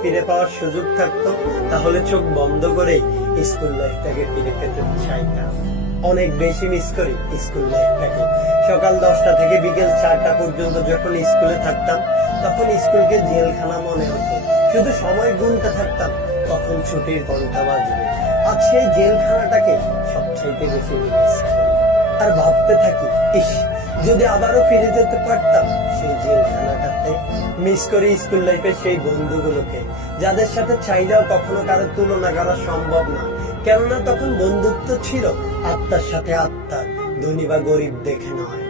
ফিরে পাওয়ার সুযোগ থাকতো তাহলে চোখ বন্ধ করে স্কুল লাইফটাকে ফিরে পেতে চাইতাম। অনেক বেশি মিস করি স্কুল লাইফটাকে। সকাল 10টা থেকে বিকেল 4টা পর্যন্ত যখন স্কুলে থাকতাম তখন স্কুলকে জেলখানা মনে হতো। শুধু সময় গুনতে থাকতাম কখন ছুটির ঘন্টা বাজবে। আজ সেই জেলখানাটাকে সবচাইতে বেশি মিস করি। আর ভাবতে থাকি, ইস, যদি আবারও ফিরে যেতে পারতাম সেই জেলখানাটাতে। মিস করি স্কুল লাইফের সেই বন্ধুগুলোকে যাদের সাথে চাইলেও কখনো কারো তুলনা করা সম্ভব না। কেননা তখন বন্ধুত্ব ছিল আত্মার সাথে আত্মার, ধনী বা গরিব দেখে নয়।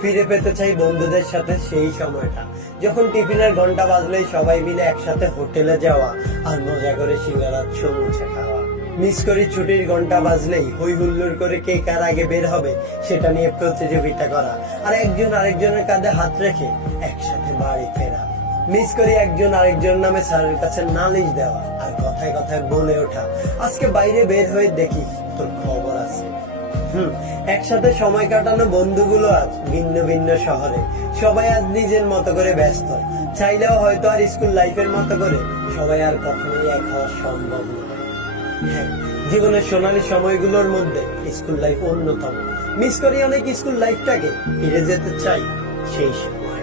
ফিরে পেতে চাই বন্ধুদের সাথে সেই সময়টা যখন টিফিনের ঘন্টা বাজলেই সবাই মিলে একসাথে হোটেলে যাওয়া আর মজা করে সিঙ্গারার সমুচা খাওয়া। মিস করি ছুটির ঘন্টা বাজলেই হই হুল্লোড় করে কে কার আগে বের হবে সেটা নিয়ে প্রতিযোগিতা করা আর একজন আরেকজনের কাঁধে হাত রেখে একসাথে বাড়ি ফেরা। মিস করি একজন আরেকজন নামে স্যারের কাছে নালিশ দেওয়া আর কথায় কথায় বলে ওঠা, আজকে বাইরে বের হয়ে দেখি তোর খবর আছে। একসাথে সময় কাটানো বন্ধুগুলো আজ ভিন্ন ভিন্ন শহরে। সবাই আজ নিজের মতো করে ব্যস্ত। চাইলেও হয়তো আর স্কুল লাইফের মতো করে সবাই আর কখনোই এক হওয়া সম্ভব নয়। হ্যাঁ, জীবনের সোনালী সময়গুলোর মধ্যে স্কুল লাইফ অন্যতম। মিস করি অনেক স্কুল লাইফটাকে, ফিরে যেতে চাই সেই সময়।